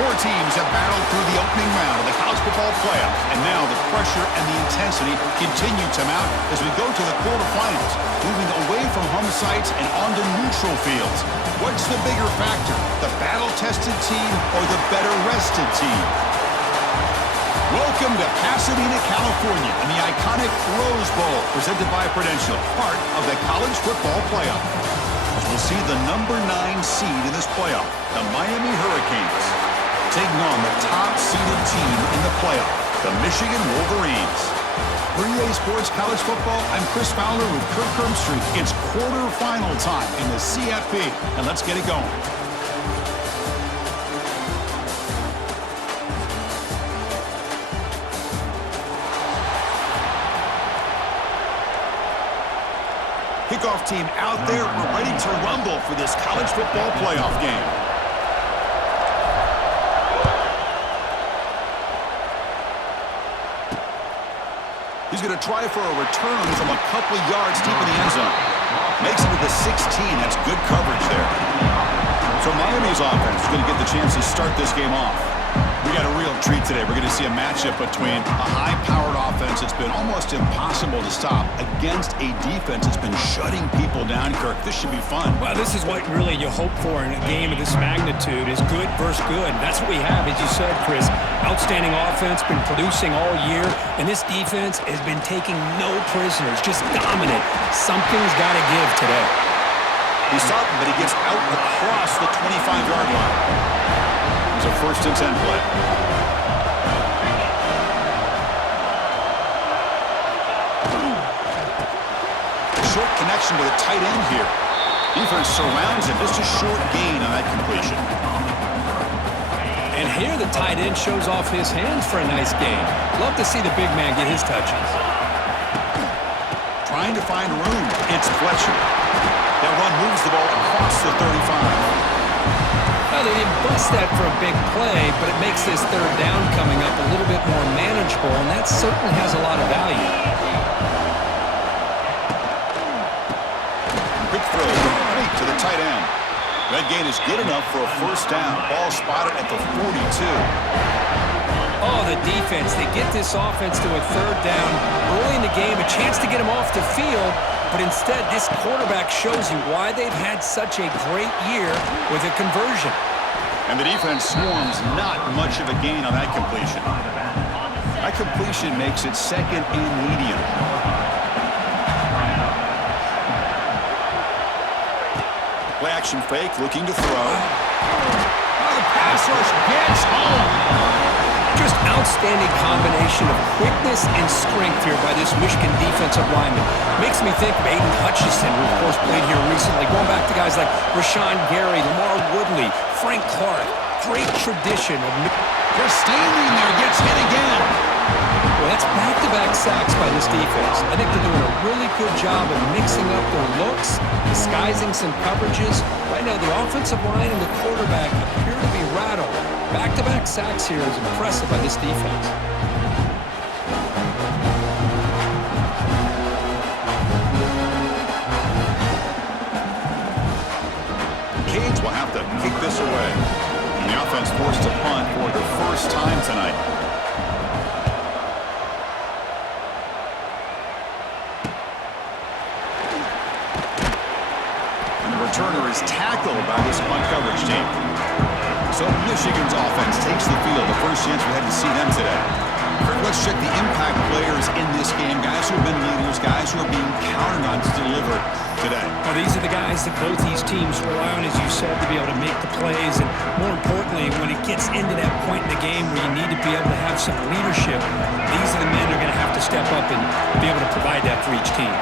Four teams have battled through the opening round of the college football playoff, and now the pressure and the intensity continue to mount as we go to the quarterfinals, moving away from home sites and onto neutral fields. What's the bigger factor, the battle-tested team or the better-rested team? Welcome to Pasadena, California, in the iconic Rose Bowl, presented by Prudential, part of the college football playoff. We'll see the number 9 seed in this playoff, the Miami Hurricanes, taking on the top-seeded team in the playoff, the Michigan Wolverines. For EA Sports College Football, I'm Chris Fowler with Kirk Herbstreit. It's quarterfinal time in the CFB, and let's get it going. Kickoff team out there. We're ready to rumble for this college football playoff game. He's going to try for a return from a couple of yards deep in the end zone. Makes it to the 16. That's good coverage there. So Miami's offense is going to get the chance to start this game off. We got a real treat today. We're going to see a matchup between a high-powered offense that's been almost impossible to stop against a defense that's been shutting people down, Kirk. This should be fun. Well, this is what really you hope for in a game of this magnitude is good versus good. That's what we have, as you said, Chris. Outstanding offense, been producing all year, and this defense has been taking no prisoners, just dominant. Something's got to give today. He's stopping, but he gets out across the 25-yard line. It's a 1st and 10 play. Short connection to the tight end here. Defense surrounds him. Just a short gain on that completion. And here the tight end shows off his hands for a nice gain. Love to see the big man get his touches. Trying to find room. It's Fletcher. That run moves the ball across the 35. Well, they didn't bust that for a big play, but it makes this 3rd down coming up a little bit more manageable, and that certainly has a lot of value. Quick throw complete to the tight end. That gain is good enough for a 1st down. Ball spotted at the 42. Oh, the defense. They get this offense to a 3rd down early in the game, a chance to get him off the field. But instead, this quarterback shows you why they've had such a great year with a conversion. And the defense swarms not much of a gain on that completion. That completion makes it 2nd and medium. Play action fake, looking to throw. Oh, the pass rush gets home. Just outstanding combination of quickness and strength here by this Michigan defensive lineman. Makes me think of Aiden Hutchinson, who of course played here recently. Going back to guys like Rashawn Gary, Lamar Woodley, Frank Clark. Great tradition of... They're standing there, gets hit again. Well, that's back-to-back sacks by this defense. I think they're doing a really good job of mixing up their looks, disguising some coverages. Right now, the offensive line and the quarterback appear to be rattled. Back-to-back sacks here is impressive by this defense. Canes will have to kick this away. And the offense forced to punt for the 1st time tonight. And the returner is tackled by this punt coverage team. So Michigan's offense takes the field. The first chance we had to see them today. Let's check the impact players in this game. Guys who have been leaders, guys who are being counted on to deliver today. Well, these are the guys that both these teams rely on, as you said, to be able to make the plays. And more importantly, when it gets into that point in the game where you need to be able to have some leadership, these are the men who are going to have to step up and be able to provide that for each team.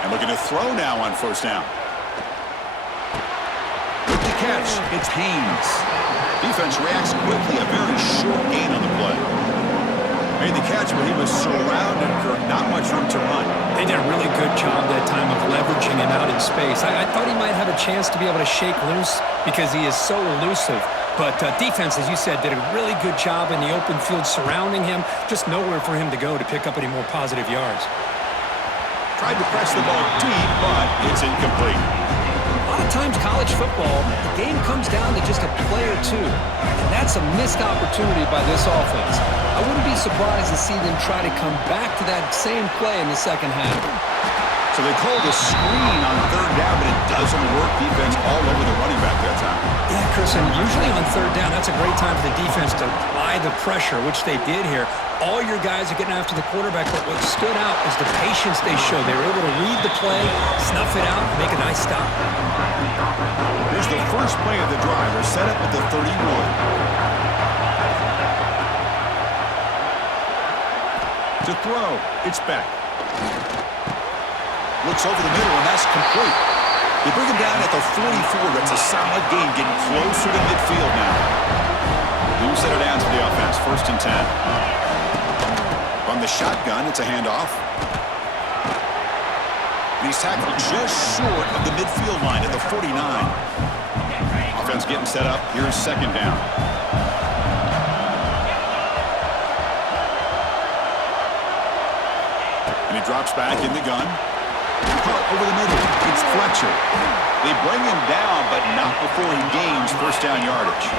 And looking to throw now on 1st down. With the catch, it's Haynes. Defense reacts quickly, a very short gain on the play. Made the catch, but he was surrounded, not much room to run. They did a really good job that time of leveraging him out in space. I thought he might have a chance to be able to shake loose because he is so elusive. But defense, as you said, did a really good job in the open field surrounding him. Just nowhere for him to go to pick up any more positive yards. Tried to press the ball deep, but it's incomplete. A lot of times college football, the game comes down to just a play or two. And that's a missed opportunity by this offense. I wouldn't be surprised to see them try to come back to that same play in the second half. So they called a screen on third down, but it doesn't work. Defense all over the running back that time. Yeah, Chris, and usually on third down, that's a great time for the defense to apply the pressure, which they did here. All your guys are getting after the quarterback, but what stood out is the patience they showed. They were able to read the play, snuff it out, and make a nice stop. Here's the first play of the drive. They're set up at the 31. To throw, it's back. Looks over the middle, and that's complete. They bring him down at the 44. That's a solid gain, getting closer to midfield now. Who set it down to the offense? 1st and 10. From the shotgun, it's a handoff. And he's tackled just short of the midfield line at the 49. Offense getting set up. Here's 2nd down. And he drops back in the gun. Caught over the middle. It's Fletcher. They bring him down, but not before he gains 1st down yardage.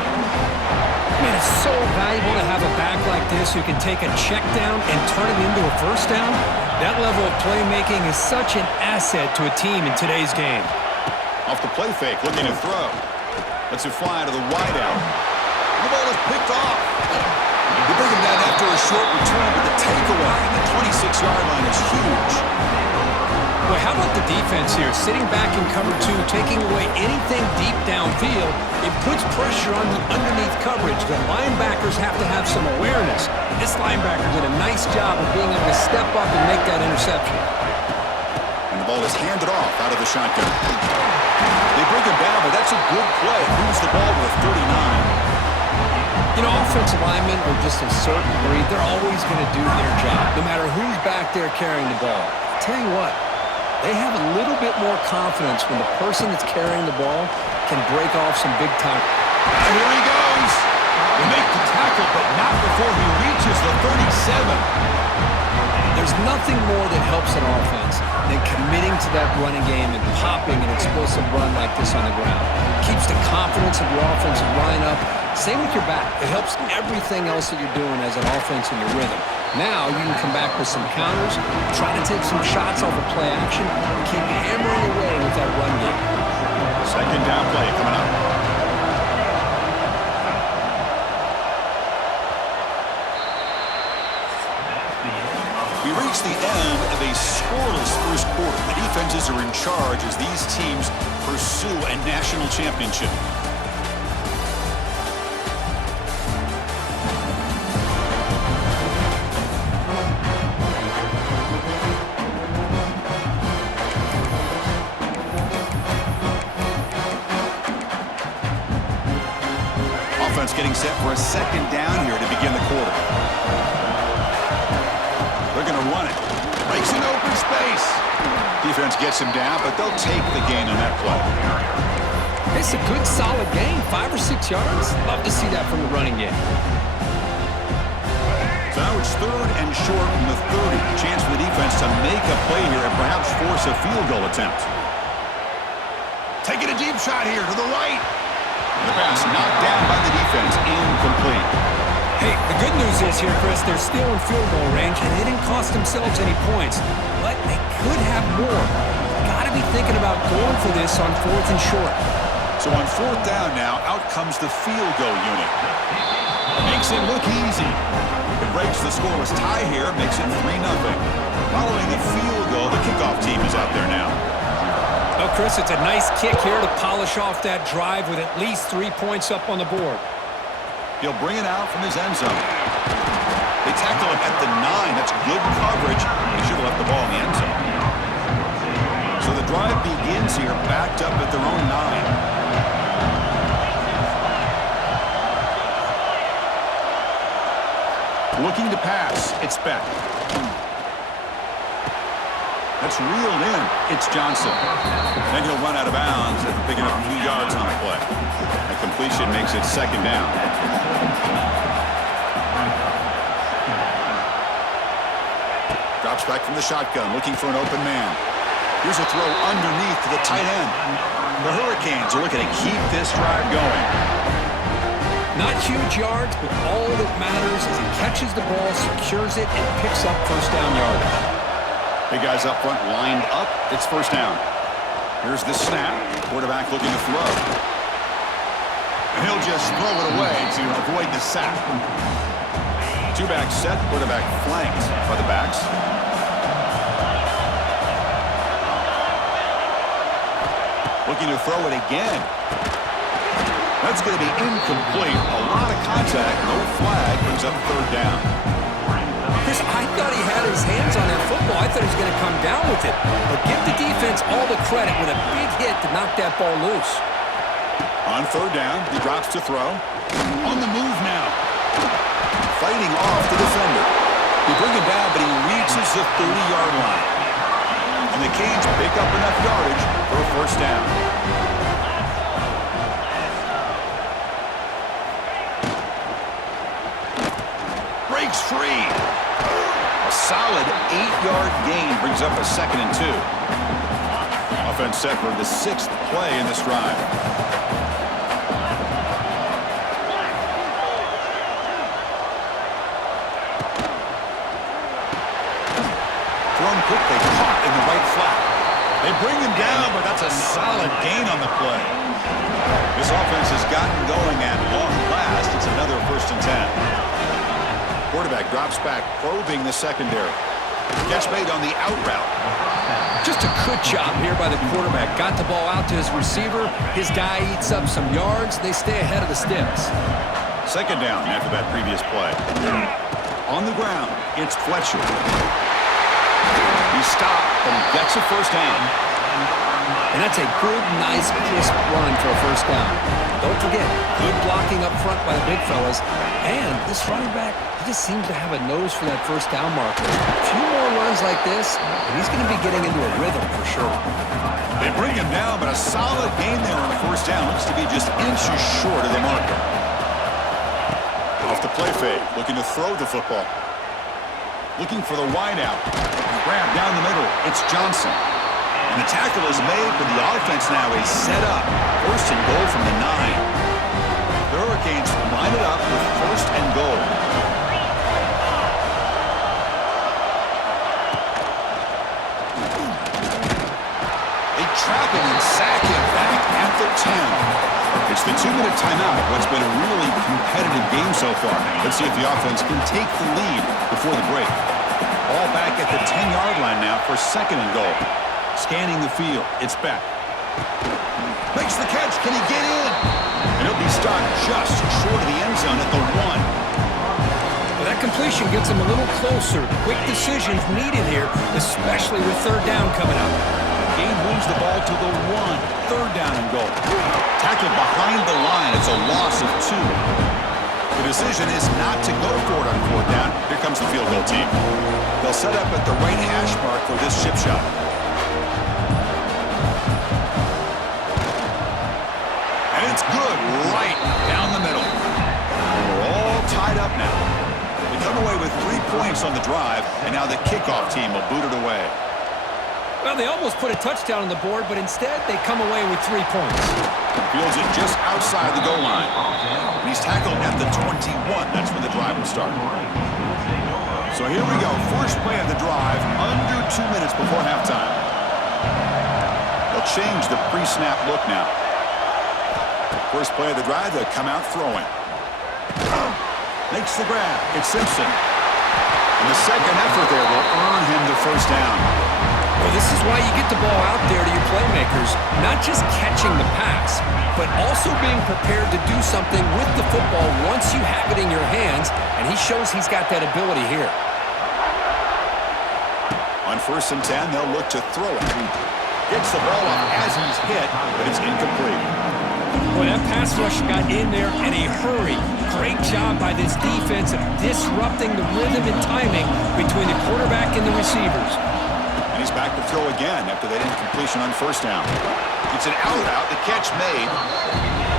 Man, it's so valuable to have a back like this who can take a check down and turn it into a 1st down. That level of playmaking is such an asset to a team in today's game. Off the play fake, looking to throw. Lets it fly to the wideout. The ball is picked off. They bring him down after a short return, but the takeaway at the 26-yard line is huge. Well, how about the defense here? Sitting back in cover 2, taking away anything deep downfield, it puts pressure on the underneath coverage. The linebackers have to have some awareness. This linebacker did a nice job of being able to step up and make that interception. And the ball is handed off out of the shotgun. They bring him down, but that's a good play. Moves the ball with 39. You know, offensive linemen are just a certain breed. They're always going to do their job, no matter who's back there carrying the ball. I'll tell you what. They have a little bit more confidence when the person that's carrying the ball can break off some big time. And here he goes. They make the tackle, but not before he reaches the 37. There's nothing more that helps an offense than committing to that running game and popping an explosive run like this on the ground. Keeps the confidence of your offensive lineup. Same with your back. It helps everything else that you're doing as an offense in your rhythm. Now you can come back with some counters, try to take some shots off of play action, and keep hammering away with that run game. 2nd down play coming up. We reach the end of a scoreless first quarter. The defenses are in charge as these teams pursue a national championship. Getting set for a 2nd down here to begin the quarter. They're going to run it. Breaks an open space. Defense gets him down, but they'll take the gain on that play. It's a good, solid gain. 5 or 6 yards. Love to see that from the running game. So now it's 3rd and short from the 30. Chance for the defense to make a play here and perhaps force a field goal attempt. Taking a deep shot here to the right. The pass knocked down by the defense, incomplete. Hey, the good news is here, Chris, they're still in field goal range, and they didn't cost themselves any points. But they could have more. Got to be thinking about going for this on 4th and short. So on 4th down now, out comes the field goal unit. Makes it look easy. It breaks the scoreless tie here, makes it 3-0. Following the field goal, the kickoff team is out there now. Well, Chris, it's a nice kick here to polish off that drive with at least 3 points up on the board. He'll bring it out from his end zone. They tackle him at the 9. That's good coverage. They should have left the ball in the end zone. So the drive begins here, backed up at their own 9. Looking to pass. It's Beck. That's reeled in. It's Johnson. Then he'll run out of bounds after picking up a few yards on the play. A completion makes it 2nd down. Drops back from the shotgun, looking for an open man. Here's a throw underneath to the tight end. The Hurricanes are looking to keep this drive going. Not huge yards, but all that matters is he catches the ball, secures it, and picks up first down yardage. Big guys up front lined up. It's first down. Here's the snap. Quarterback looking to throw. And he'll just throw it away to avoid the sack. Two-back set. Quarterback flanked by the backs. Looking to throw it again. That's going to be incomplete. A lot of contact. No flag. Brings up third down. Chris, I thought he had his hands on that football. I thought he was going to come down with it. But give the defense all the credit with a big hit to knock that ball loose. On third down, he drops to throw. On the move now. Fighting off the defender. They bring him down, but he reaches the 30-yard line. And the Canes pick up enough yardage for a first down. Breaks free. A solid 8-yard gain brings up a 2nd and 2. Offense set for the 6th play in this drive. Thrown quickly, caught in the right flat. They bring him down, but that's a solid gain on the play. This offense has gotten going at long last. It's another 1st and 10. Quarterback drops back, probing the secondary. Catch made on the out route. Just a good job here by the quarterback. Got the ball out to his receiver. His guy eats up some yards. They stay ahead of the sticks. 2nd down after that previous play. On the ground, it's Fletcher. He stopped, but he gets a first down. And that's a good, nice, crisp run for a first down. Don't forget, good blocking up front by the big fellas. And this running back, he just seems to have a nose for that first down marker. A few more runs like this, and he's going to be getting into a rhythm for sure. They bring him down, but a solid gain there on the first down. Looks to be just inches short of the marker. Off the play fake, looking to throw the football. Looking for the wideout. Grab down the middle. It's Johnson. And the tackle is made, but the offense now is set up. 1st and goal from the 9. The Hurricanes line it up with 1st and goal. They trap him and sack him back at the 10. It's the 2-minute timeout. What's been a really competitive game so far. Let's see if the offense can take the lead before the break. Ball back at the 10-yard line now for 2nd and goal. Scanning the field. It's back. Makes the catch. Can he get in? And he'll be stopped just short of the end zone at the 1. Well, that completion gets him a little closer. Quick decisions needed here, especially with 3rd down coming up. Game moves the ball to the 1. 3rd down and goal. Tackled behind the line. It's a loss of 2. The decision is not to go for it on 4th down. Here comes the field goal team. They'll set up at the right hash mark for this chip shot. And it's good right down the middle. And we're all tied up now. They come away with 3 points on the drive, and now the kickoff team will boot it away. Well, they almost put a touchdown on the board, but instead they come away with 3 points. Fields it just outside the goal line. And he's tackled at the 21. That's when the drive will start. So here we go. First play of the drive, under 2 minutes before halftime. They'll change the pre-snap look now. First play of the drive, they'll come out throwing. Makes the grab. It's Simpson. And the second effort there will earn him the first down. Well, this is why you get the ball out there to your playmakers, not just catching the pass, but also being prepared to do something with the football once you have it in your hands, and he shows he's got that ability here. On 1st and 10, they'll look to throw it. Gets the ball up as he's hit, but it's incomplete. Well, that pass rush got in there in a hurry. Great job by this defense of disrupting the rhythm and timing between the quarterback and the receivers. And he's back to throw again after that incompletion on 1st down. It's an out route, the catch made.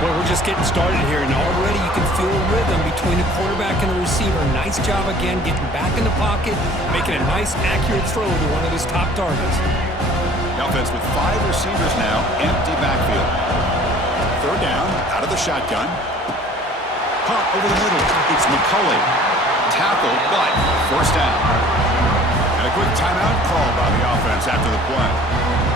Well, we're just getting started here, and already you can feel a rhythm between the quarterback and the receiver. Nice job again, getting back in the pocket, making a nice, accurate throw to one of his top targets. The offense with 5 receivers now, empty backfield. Third down, out of the shotgun. Caught over the middle. It's McCulley. Tackled, but first down. And a quick timeout call by the offense after the play.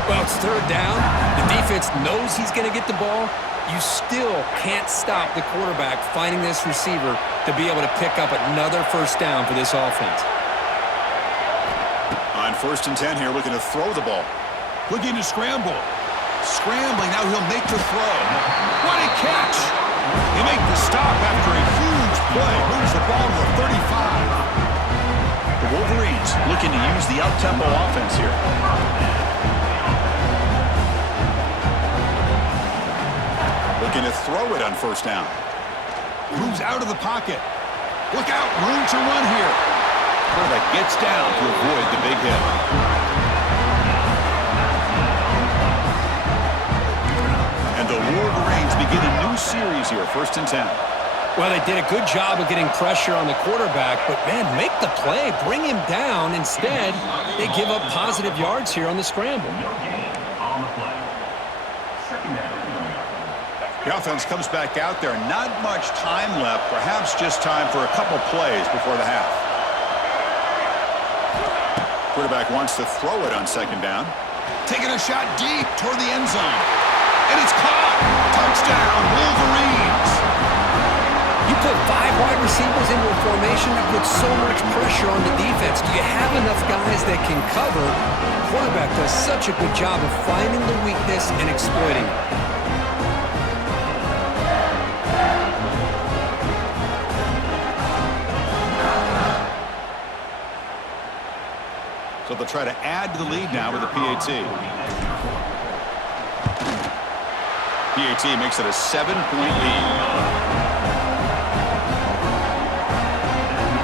Well, it's third down. The defense knows he's going to get the ball. You still can't stop the quarterback finding this receiver to be able to pick up another first down for this offense. On 1st and 10 here, looking to throw the ball. Looking to scramble. Scrambling, now he'll make the throw. What a catch! He makes the stop after a huge play. Moves the ball to the 35. The Wolverines looking to use the up-tempo offense here. Looking to throw it on 1st down. Moves out of the pocket. Look out, room to run here. Quarterback gets down to avoid the big hit. And the Wolverines begin a new series here, 1st and 10. Well, they did a good job of getting pressure on the quarterback, but, man, make the play, bring him down. Instead, they give up positive yards here on the scramble. The offense comes back out there. Not much time left, perhaps just time for a couple plays before the half. Quarterback wants to throw it on 2nd down. Taking a shot deep toward the end zone. And it's caught. Touchdown, Wolverines. You put 5 wide receivers into a formation that puts so much pressure on the defense. Do you have enough guys that can cover? The quarterback does such a good job of finding the weakness and exploiting it. So they'll try to add to the lead now with a PAT. PAT makes it a 7-point lead.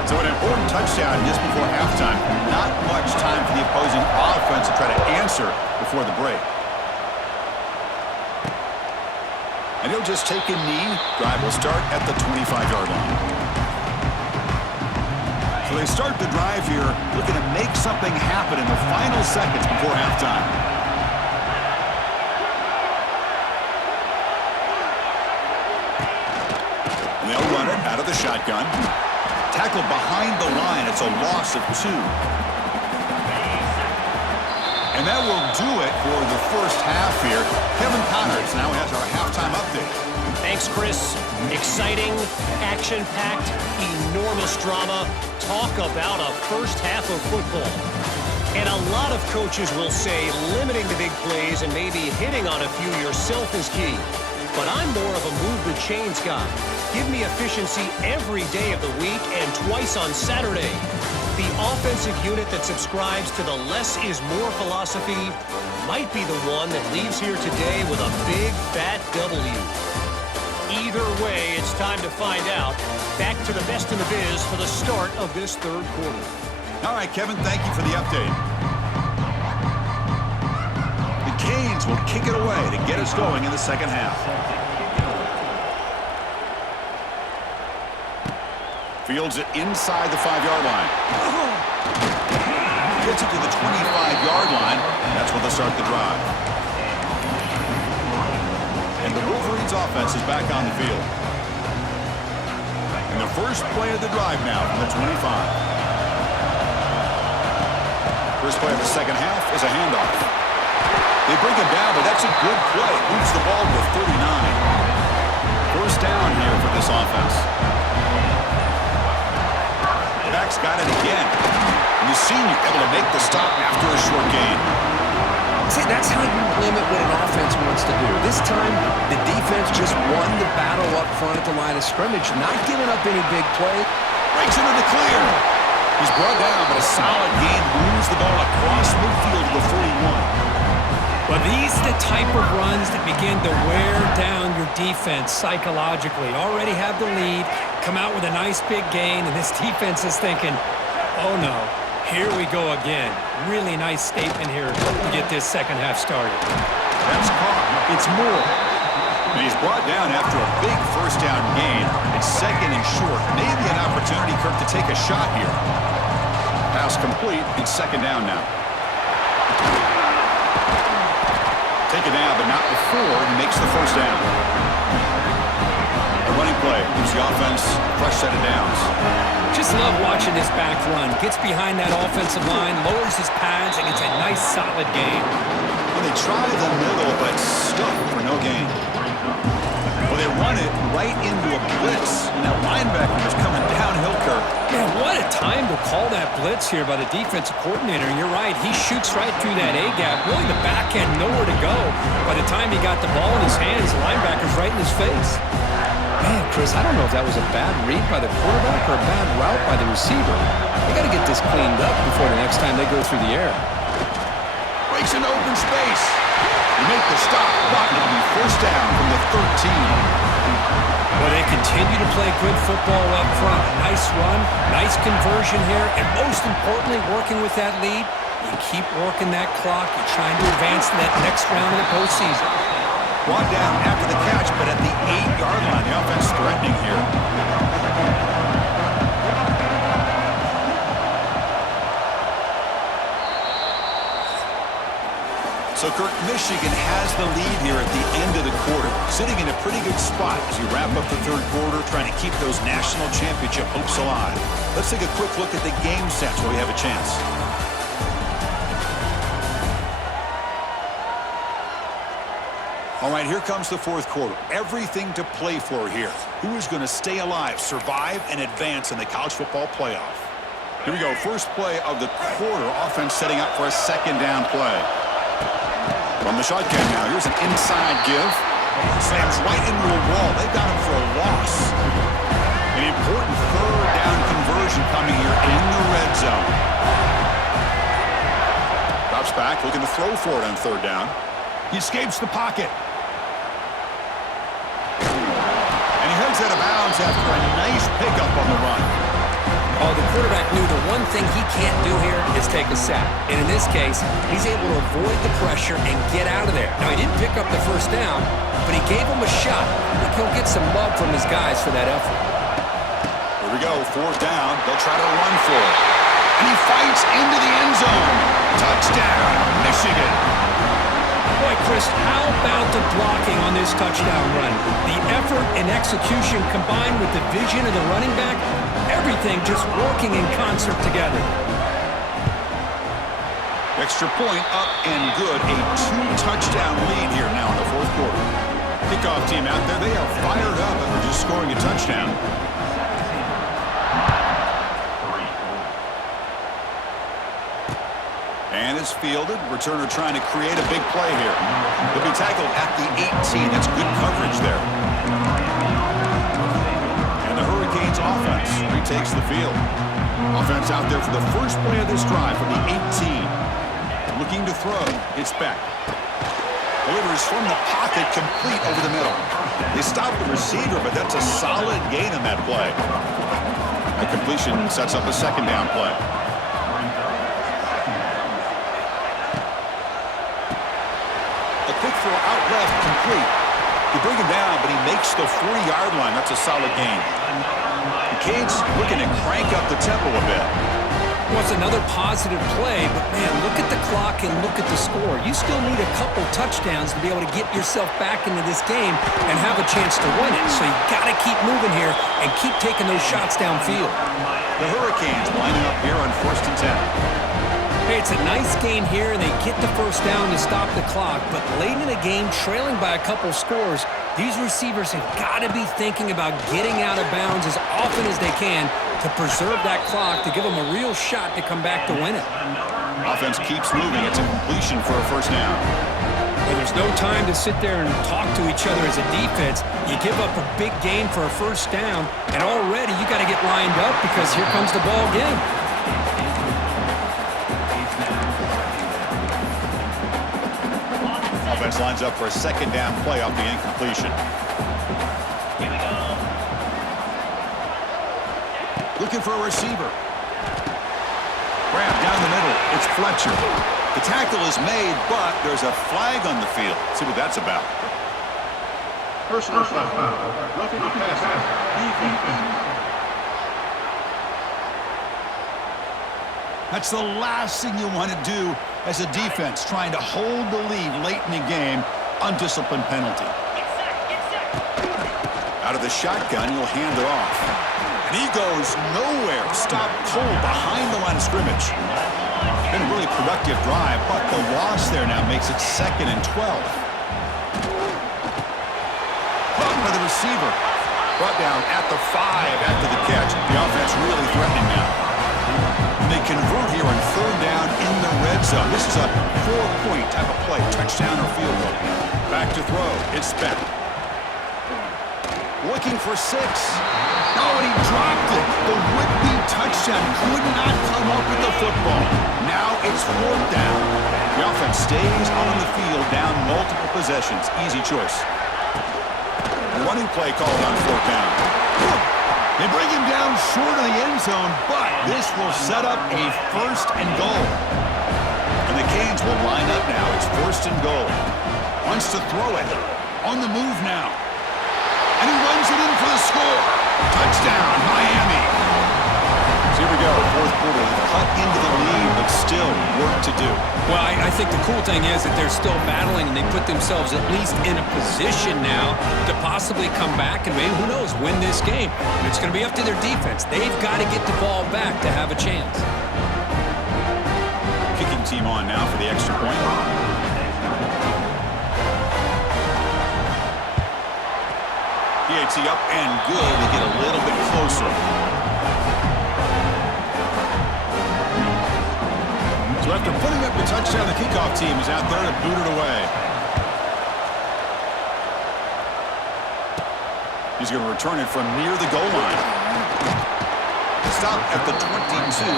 So an important touchdown just before halftime. Not much time for the opposing offense to try to answer before the break. And he'll just take a knee. Drive will start at the 25-yard line. So they start the drive here, looking to make something happen in the final seconds before halftime. And they'll run it out of the shotgun. Tackled behind the line. It's a loss of 2. And that will do it for the first half here. Kevin Connors now has our halftime update. Thanks, Chris. Exciting, action-packed, enormous drama. Talk about a first half of football. And a lot of coaches will say limiting the big plays and maybe hitting on a few yourself is key. But I'm more of a move-the-chains guy. Give me efficiency every day of the week and twice on Saturday. The offensive unit that subscribes to the less is more philosophy might be the one that leaves here today with a big, fat W. Either way, it's time to find out. Back to the best in the biz for the start of this 3rd quarter. All right, Kevin, thank you for the update. The Canes will kick it away to get us going in the 2nd half. Fields it inside the 5-yard line. Gets it to the 25-yard line. That's where they'll start the drive. And the Wolverines offense is back on the field. And the first play of the drive now from the 25. First play of the 2nd half is a handoff. They bring him down, but that's a good play. Moves the ball to 39. First down here for this offense. Back's got it again. And the senior able to make the stop after a short gain. See, that's how you limit what an offense wants to do. This time, the defense just won the battle up front at the line of scrimmage, not giving up any big play. Breaks into the clear. He's brought down, but a solid gain moves the ball across midfield to the 41. Well, these are the type of runs that begin to wear down your defense psychologically. Already have the lead, come out with a nice big gain, and this defense is thinking, oh no, here we go again. Really nice statement here to get this 2nd half started. That's caught. It's Moore. And he's brought down after a big first down gain. It's 2nd and short. Maybe an opportunity, Kirk, to take a shot here. Pass complete. It's 2nd down now. take it down, but not before he makes the first down. A running play gives the offense a fresh set of downs. Just love watching this back run. Gets behind that offensive line, lowers his pads, and gets a nice solid gain. Well, they try the middle, but stuck for no gain. Well, they run it right into a blitz, and that linebacker was coming downhill, Kirk. Man, what a time to call that blitz here by the defensive coordinator. You're right, he shoots right through that A-gap. Really, the back had nowhere to go. By the time he got the ball in his hands, the linebacker's right in his face. Man, Chris, I don't know if that was a bad read by the quarterback or a bad route by the receiver. They got to get this cleaned up before the next time they go through the air. Breaks into open space. You make the stop, but it'll be first down from the 13. Well, they continue to play good football up front. Nice run, nice conversion here, and most importantly, working with that lead, you keep working that clock. You're trying to advance to that next round of the postseason. Brought down after the catch, but at the 8-yard line, the offense threatening here. So, Kirk, Michigan has the lead here at the end of the quarter, sitting in a pretty good spot as you wrap up the third quarter, trying to keep those national championship hopes alive. Let's take a quick look at the game sets while we have a chance. All right, here comes the fourth quarter. Everything to play for here. Who is going to stay alive, survive, and advance in the college football playoff? Here we go. First play of the quarter. Offense setting up for a second down play. From the shotgun now, here's an inside give. Slams right into a wall. They've got him for a loss. An important third down conversion coming here in the red zone. Drops back, looking to throw for it on third down. He escapes the pocket. And he heads out of bounds after a nice pickup on the run. Oh, the quarterback knew the one thing he can't do here is take a sack. And in this case, he's able to avoid the pressure and get out of there. Now, he didn't pick up the first down, but he gave him a shot. I think he'll get some love from his guys for that effort. Here we go, fourth down. They'll try to run for it. And he fights into the end zone. Touchdown, Michigan. Boy, Chris, how about the blocking on this touchdown run? The effort and execution combined with the vision of the running back, everything just working in concert together. Extra point up and good. A 2-touchdown lead here now in the fourth quarter. Kickoff team out there, they are fired up after just scoring a touchdown. And it's fielded. Returner trying to create a big play here. He'll be tackled at the 18. That's good coverage there. And the Hurricanes offense retakes the field. Offense out there for the first play of this drive from the 18. Looking to throw. It's back. Delivers from the pocket, complete over the middle. They stop the receiver, but that's a solid gain on that play. A completion sets up a second down play. Quick throw out left, complete. You bring him down, but he makes the 40-yard line. That's a solid gain. The Canes looking to crank up the tempo a bit. Well, it's another positive play, but man, look at the clock and look at the score. You still need a couple touchdowns to be able to get yourself back into this game and have a chance to win it. So you got to keep moving here and keep taking those shots downfield. The Hurricanes lining up here on 1st and 10. Hey, it's a nice gain here, and they get the first down to stop the clock. But late in the game, trailing by a couple scores, these receivers have got to be thinking about getting out of bounds as often as they can to preserve that clock, to give them a real shot to come back to win it. Offense keeps moving. It's a completion for a first down. Well, there's no time to sit there and talk to each other as a defense. You give up a big gain for a first down, and already you got to get lined up because here comes the ball game. Offense lines up for a second down play off the incompletion. Looking for a receiver. Grab down the middle. It's Fletcher. The tackle is made, but there's a flag on the field. Let's see what that's about. Personal foul. Roughing the passer. That's the last thing you want to do as a defense trying to hold the lead late in the game. Undisciplined penalty. Out of the shotgun, he'll hand it off. And he goes nowhere. Stop cold behind the line of scrimmage. Been a really productive drive, but the loss there now makes it 2nd and 12. Caught by the receiver. Brought down at the 5 after the catch. The offense really threatening now. And they convert here on 3rd down in the red zone. This is a 4-point type of play. Touchdown or field goal. Back to throw. It's spent. Looking for 6. Oh, and he dropped it. The would-be touchdown could not come up with the football. Now it's 4th down. The offense stays on the field, down multiple possessions. Easy choice. Running play called on 4th down. They bring him down short of the end zone, but this will set up a 1st and goal. And the Canes will line up now. It's 1st and goal. Wants to throw it. On the move now. And he runs it in for the score. Touchdown, Miami. So here we go, 4th quarter. They've cut into the lead, but still work to do. Well, I think the cool thing is that they're still battling, and they put themselves at least in a position now to possibly come back and maybe, who knows, win this game. And it's going to be up to their defense. They've got to get the ball back to have a chance. Kicking team on now for the extra point. PAT up and good. They get a little bit closer. So after putting up the touchdown, the kickoff team is out there to boot it away. He's going to return it from near the goal line. Stop at the 22.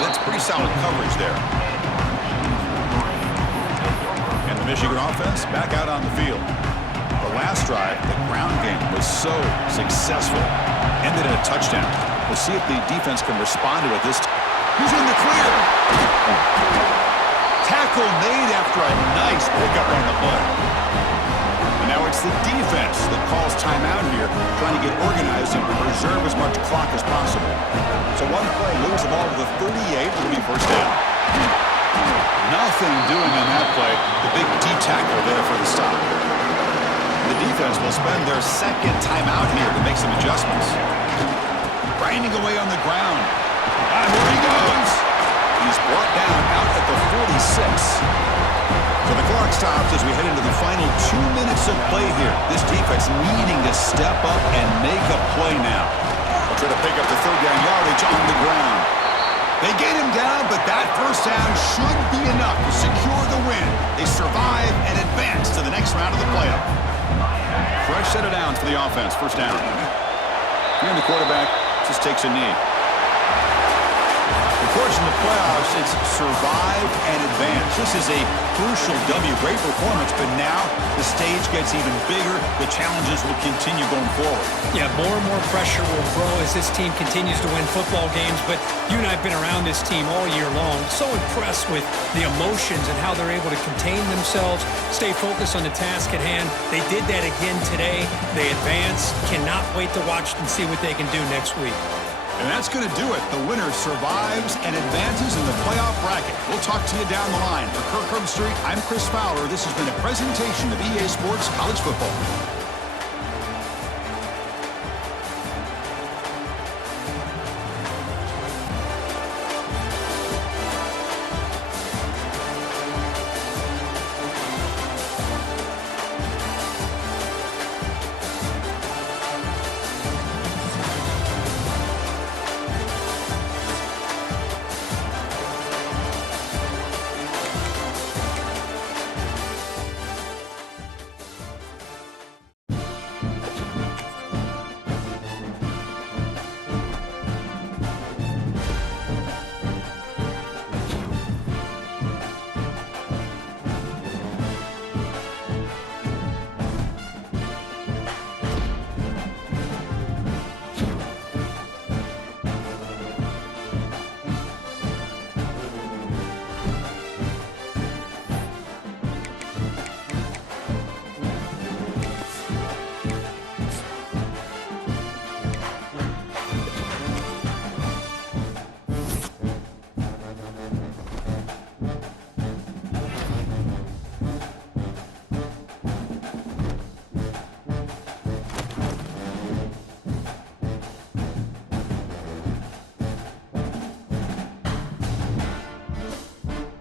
That's pretty solid coverage there. And the Michigan offense back out on the field. The last drive, the ground game was so successful. Ended in a touchdown. We'll see if the defense can respond to it this time. Who's in the clear? Tackle made after a nice pickup on the play. And now it's the defense that calls timeout here, trying to get organized and preserve as much clock as possible. So one play, lose the ball to the 38, it'll be 1st down. Nothing doing on that play. The big D-tackle there for the stop. The defense will spend their 2nd timeout here to make some adjustments. Grinding away on the ground. And here he goes. He's brought down out at the 46. So the clock stops as we head into the final 2 minutes of play here. This defense needing to step up and make a play now. They'll try to pick up the 3rd down yardage on the ground. They get him down, but that 1st down should be enough to secure the win. They survive and advance to the next round of the playoff. Fresh set of downs for the offense. 1st down. And the quarterback just takes a knee. Of course, in the playoffs, it's survive and advance. This is a crucial W. Great performance, but now the stage gets even bigger. The challenges will continue going forward. Yeah, more and more pressure will grow as this team continues to win football games, but you and I have been around this team all year long. So impressed with the emotions and how they're able to contain themselves, stay focused on the task at hand. They did that again today. They advance. Cannot wait to watch and see what they can do next week. And that's going to do it. The winner survives and advances in the playoff bracket. We'll talk to you down the line. For Kirk Herbstreit, I'm Chris Fowler. This has been a presentation of EA Sports College Football.